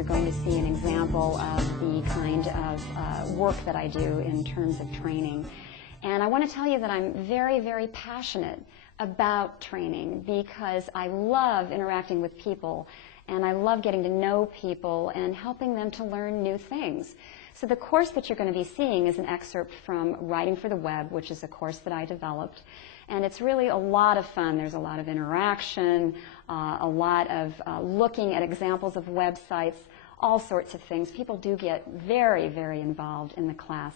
you're going to see an example of the kind of work that I do in terms of training. And I want to tell you that I'm very, very passionate about training because I love interacting with people and I love getting to know people and helping them to learn new things. So the course that you're going to be seeing is an excerpt from Writing for the Web, which is a course that I developed. And it's really a lot of fun. There's a lot of interaction, a lot of looking at examples of websites, all sorts of things. People do get very, very involved in the class.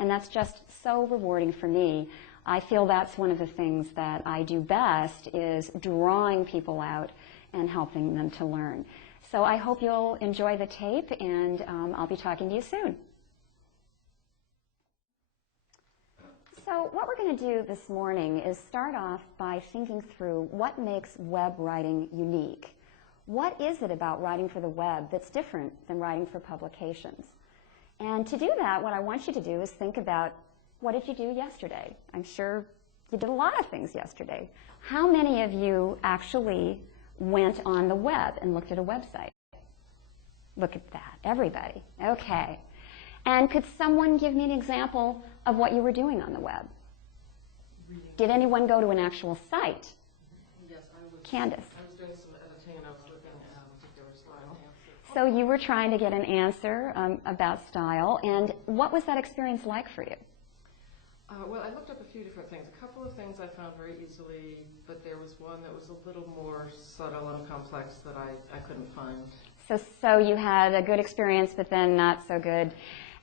And that's just so rewarding for me. I feel that's one of the things that I do best is drawing people out and helping them to learn. So I hope you'll enjoy the tape, and I'll be talking to you soon. So what we're going to do this morning is start off by thinking through what makes web writing unique. What is it about writing for the web that's different than writing for publications? And to do that, what I want you to do is think about, what did you do yesterday? I'm sure you did a lot of things yesterday. How many of you actually went on the web and looked at a website? Look at that, everybody. Okay. And could someone give me an example of what you were doing on the web? Did anyone go to an actual site? Yes, I was. Candace. I was doing some editing and I was looking at a particular style. So you were trying to get an answer about style, and what was that experience like for you? Well, I looked up a few different things. A couple of things I found very easily, but there was one that was a little more subtle and complex that I couldn't find. So you had a good experience, but then not so good.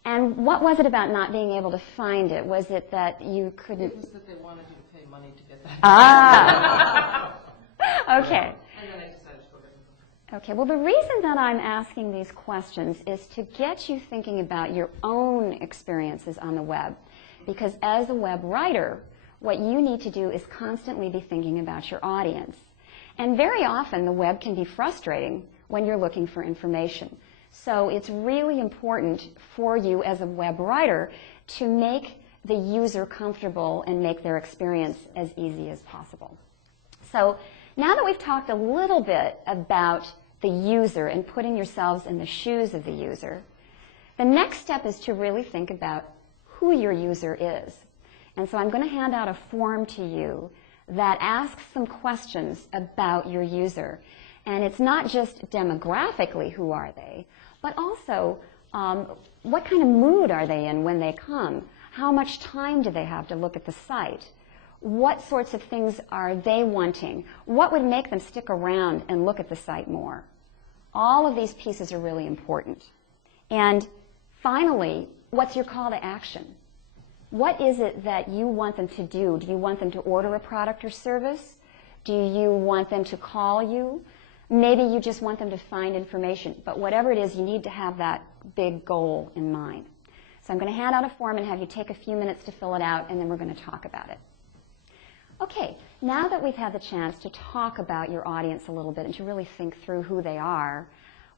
And what was it about not being able to find it? Was it that you couldn't? It was that they wanted you to pay money to get that. Ah. Okay. And then I decided to go different. Okay. Well, the reason that I'm asking these questions is to get you thinking about your own experiences on the web. Because as a web writer, what you need to do is constantly be thinking about your audience. And very often the web can be frustrating when you're looking for information. So it's really important for you as a web writer to make the user comfortable and make their experience as easy as possible. So now that we've talked a little bit about the user and putting yourselves in the shoes of the user, the next step is to really think about who your user is. And so I'm going to hand out a form to you that asks some questions about your user. And it's not just demographically who are they, but also what kind of mood are they in when they come? How much time do they have to look at the site? What sorts of things are they wanting? What would make them stick around and look at the site more? All of these pieces are really important. And finally, what's your call to action? What is it that you want them to do? Do you want them to order a product or service? Do you want them to call you? Maybe you just want them to find information. But whatever it is, you need to have that big goal in mind. So I'm going to hand out a form and have you take a few minutes to fill it out, and then we're going to talk about it. Okay, now that we've had the chance to talk about your audience a little bit and to really think through who they are,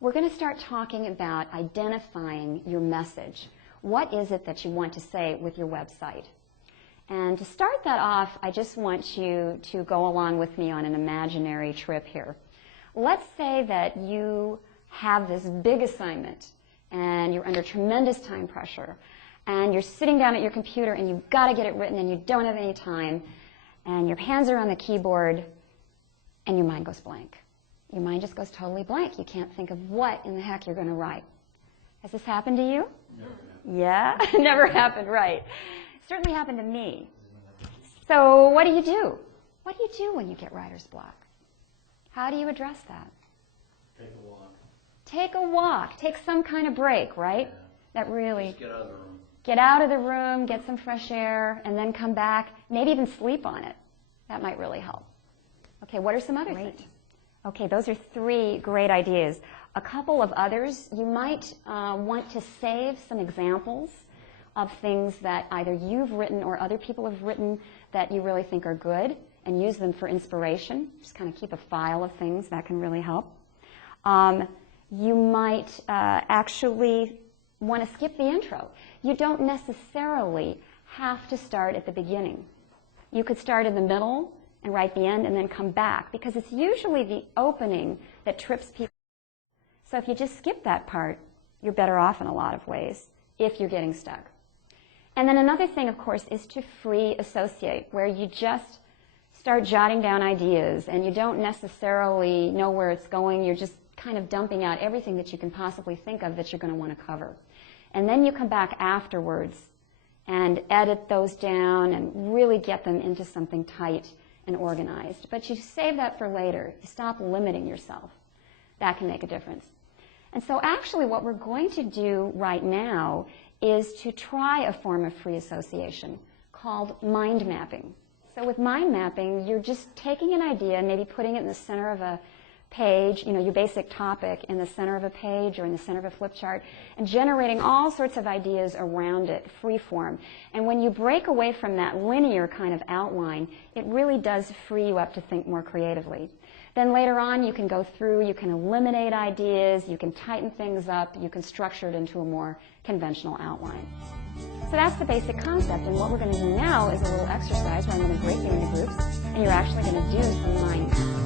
we're going to start talking about identifying your message. What is it that you want to say with your website? And to start that off, I just want you to go along with me on an imaginary trip here. Let's say that you have this big assignment and you're under tremendous time pressure and you're sitting down at your computer and you've got to get it written and you don't have any time and your hands are on the keyboard and your mind goes blank. Your mind just goes totally blank. You can't think of what in the heck you're going to write. Has this happened to you? Never happened. Yeah? Never happened, right. Certainly happened to me. So what do you do? What do you do when you get writer's block? How do you address that? Take a walk. Take a walk. Take some kind of break, right? Yeah. That really... Just get out of the room. Get out of the room, get some fresh air, and then come back. Maybe even sleep on it. That might really help. Okay, what are some other things? Okay, those are 3 great ideas. A couple of others, you might want to save some examples of things that either you've written or other people have written that you really think are good and use them for inspiration. Just kind of keep a file of things. That can really help. You might actually want to skip the intro. You don't necessarily have to start at the beginning. You could start in the middle and write the end and then come back, because it's usually the opening that trips people. So if you just skip that part, you're better off in a lot of ways if you're getting stuck. And then another thing, of course, is to free associate, where you just start jotting down ideas and you don't necessarily know where it's going. You're just kind of dumping out everything that you can possibly think of that you're going to want to cover. And then you come back afterwards and edit those down and really get them into something tight and organized. But you save that for later. You stop limiting yourself. That can make a difference. And so actually what we're going to do right now is to try a form of free association called mind mapping. So with mind mapping, you're just taking an idea and maybe putting it in the center of a page, your basic topic in the center of a page or in the center of a flip chart, and generating all sorts of ideas around it, free form. And when you break away from that linear kind of outline, it really does free you up to think more creatively. Then later on, you can go through, you can eliminate ideas, you can tighten things up, you can structure it into a more conventional outline. So that's the basic concept, and what we're going to do now is a little exercise where I'm going to break you into groups, and you're actually going to do some mind mapping.